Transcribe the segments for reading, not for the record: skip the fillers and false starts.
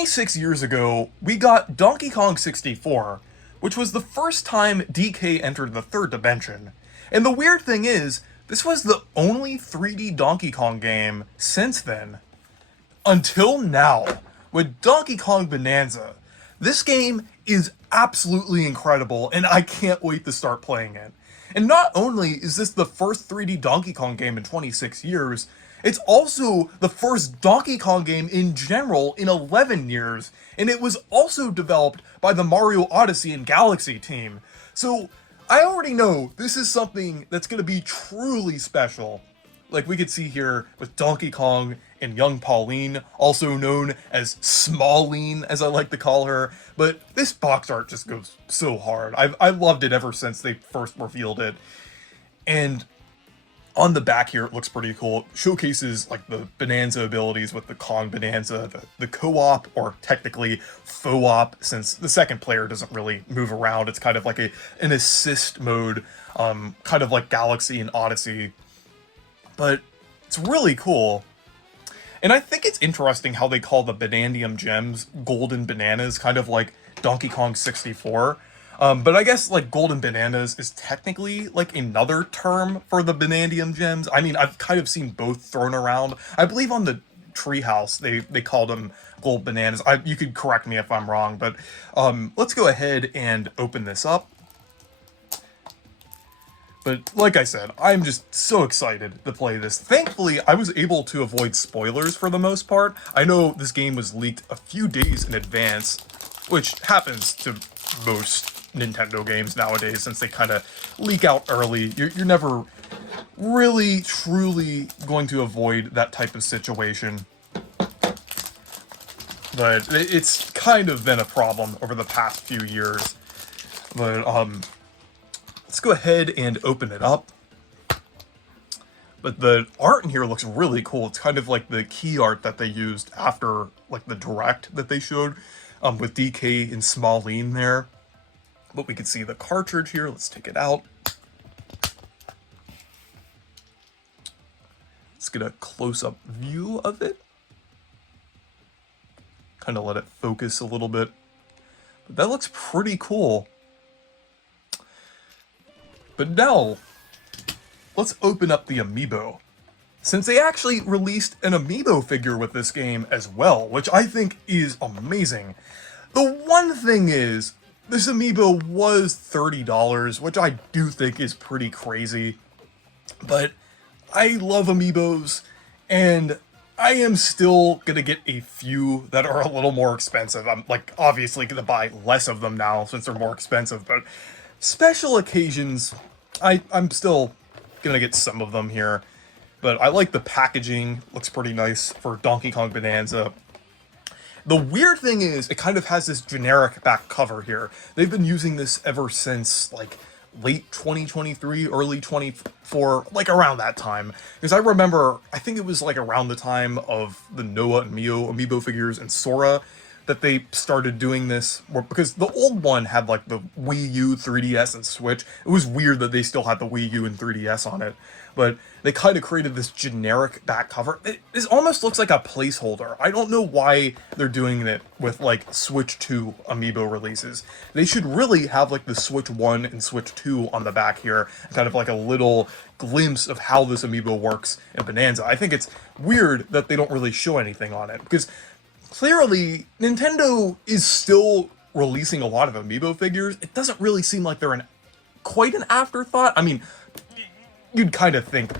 26 years ago, we got Donkey Kong 64, which was the first time DK entered the third dimension. And the weird thing is, this was the only 3D Donkey Kong game since then. Until now, with Donkey Kong Bananza. This game is absolutely incredible, and I can't wait to start playing it. And not only is this the first 3D Donkey Kong game in 26 years, it's also the first Donkey Kong game in general in 11 years, and it was also developed by the Mario Odyssey and Galaxy team. So I already know this is something that's going to be truly special. Like we could see here with Donkey Kong and young Pauline, also known as Smalline, as I like to call her. But this box art just goes so hard. I loved it ever since they first revealed it. And on the back here, it looks pretty cool. It showcases like the Bananza abilities with the Kong Bananza, the co-op, or technically faux-op, since the second player doesn't really move around. It's kind of like an assist mode, kind of like Galaxy and Odyssey. But it's really cool. And I think it's interesting how they call the Banandium gems golden bananas, kind of like Donkey Kong 64. But I guess like golden bananas is technically like another term for the Banandium gems. I mean, I've kind of seen both thrown around. I believe on the Treehouse they called them gold bananas. You could correct me if I'm wrong, but let's go ahead and open this up. But like I said, I'm just so excited to play this. Thankfully, I was able to avoid spoilers for the most part. I know this game was leaked a few days in advance, which happens to most Nintendo games nowadays since they kind of leak out early. You're never really, truly going to avoid that type of situation. But it's kind of been a problem over the past few years. But, let's go ahead and open it up. But the art in here looks really cool. It's kind of like the key art that they used after like the direct that they showed with DK and Smalline there. But we can see the cartridge here. Let's take it out. Let's get a close-up view of it. Kind of let it focus a little bit. But that looks pretty cool. But now, let's open up the Amiibo. Since they actually released an Amiibo figure with this game as well, which I think is amazing. The one thing is, this Amiibo was $30, which I do think is pretty crazy. But I love Amiibos, and I am still gonna get a few that are a little more expensive. I'm like obviously gonna buy less of them now since they're more expensive, but special occasions, I'm still gonna get some of them here. But I like the packaging, looks pretty nice for Donkey Kong Bananza. The weird thing is, it kind of has this generic back cover here. They've been using this ever since, like, late 2023, early 24, like around that time. Because I remember, I think it was like around the time of the Noah and Mio Amiibo figures and Sora that they started doing this, because the old one had like the Wii U, 3DS, and Switch. It was weird that they still had the Wii U and 3DS on it, but they kind of created this generic back cover. This almost looks like a placeholder. I don't know why they're doing it with like Switch 2 Amiibo releases. They should really have like the Switch 1 and Switch 2 on the back here, kind of like a little glimpse of how this Amiibo works in Bananza. I think it's weird that they don't really show anything on it, because clearly, Nintendo is still releasing a lot of Amiibo figures. It doesn't really seem like they're quite an afterthought. I mean, you'd kind of think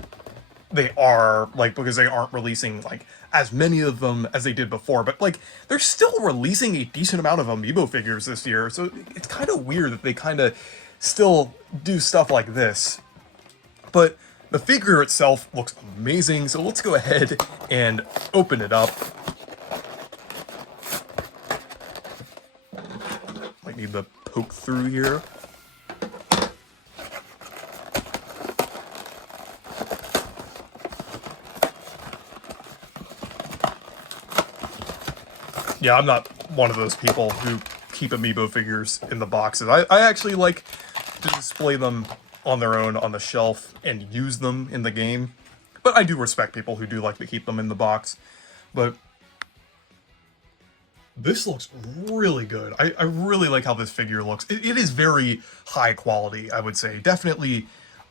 they are, like, because they aren't releasing, like, as many of them as they did before. But, like, they're still releasing a decent amount of Amiibo figures this year. So it's kind of weird that they kind of still do stuff like this. But the figure itself looks amazing. So let's go ahead and open it up. Might need to poke through here. Yeah, I'm not one of those people who keep Amiibo figures in the boxes. I actually like to display them on their own on the shelf and use them in the game. But I do respect people who do like to keep them in the box. But This looks really good. I really like how this figure looks. It is very high quality, I would say. Definitely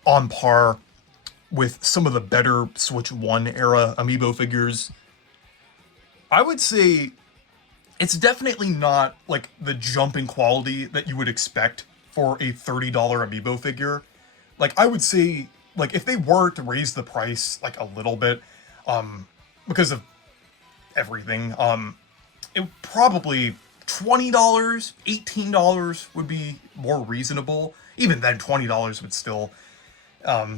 on par with some of the better Switch 1 era Amiibo figures. I would say it's definitely not like the jumping quality that you would expect for a $30 Amiibo figure. Like, I would say, like, if they were to raise the price like a little bit, because of everything, it would probably $20, $18 would be more reasonable. Even then, $20 would still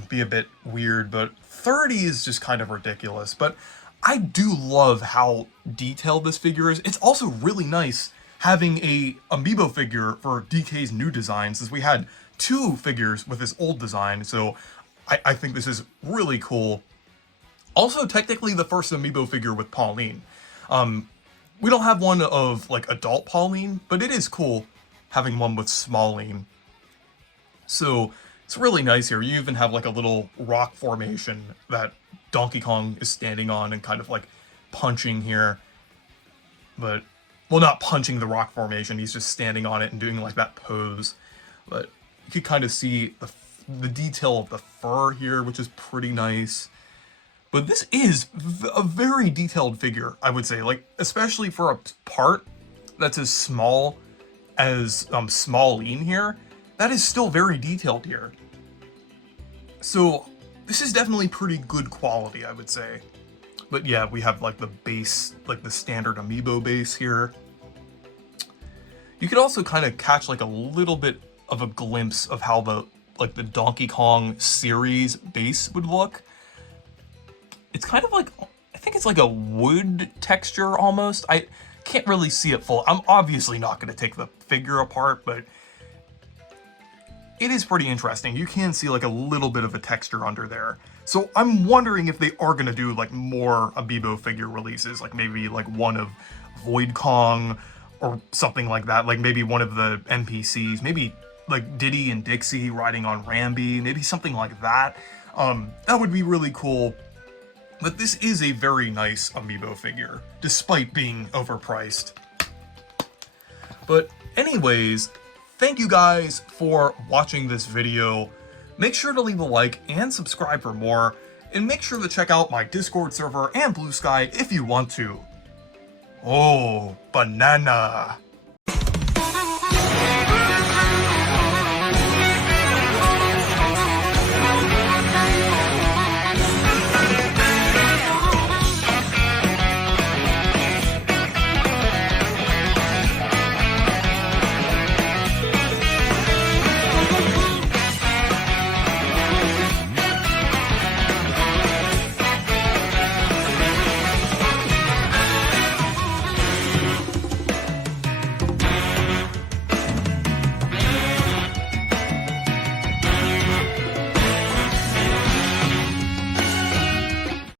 be a bit weird, but 30 is just kind of ridiculous. But I do love how detailed this figure is. It's also really nice having a Amiibo figure for DK's new design, since we had two figures with this old design, so I think this is really cool. Also, technically the first Amiibo figure with Pauline. We don't have one of, like, adult Pauline, but it is cool having one with Smalline. So, it's really nice here. You even have, like, a little rock formation that Donkey Kong is standing on and kind of, like, punching here. But, well, not punching the rock formation, he's just standing on it and doing, like, that pose. But you could kind of see the detail of the fur here, which is pretty nice. But this is a very detailed figure, I would say. Like, especially for a part that's as small as Smalline here, that is still very detailed here. So this is definitely pretty good quality, I would say. But yeah, we have like the base, like the standard Amiibo base here. You could also kind of catch like a little bit of a glimpse of how the Donkey Kong series base would look. It's kind of like, I think it's like a wood texture almost. I can't really see it full. I'm obviously not going to take the figure apart, but it is pretty interesting. You can see like a little bit of a texture under there. So I'm wondering if they are going to do like more Amiibo figure releases, like maybe like one of Void Kong or something like that. Like maybe one of the NPCs, maybe like Diddy and Dixie riding on Rambi, maybe something like that. That would be really cool. But this is a very nice Amiibo figure, despite being overpriced. But anyways, thank you guys for watching this video. Make sure to leave a like and subscribe for more, and make sure to check out my Discord server and Blue Sky if you want to. Oh, banana!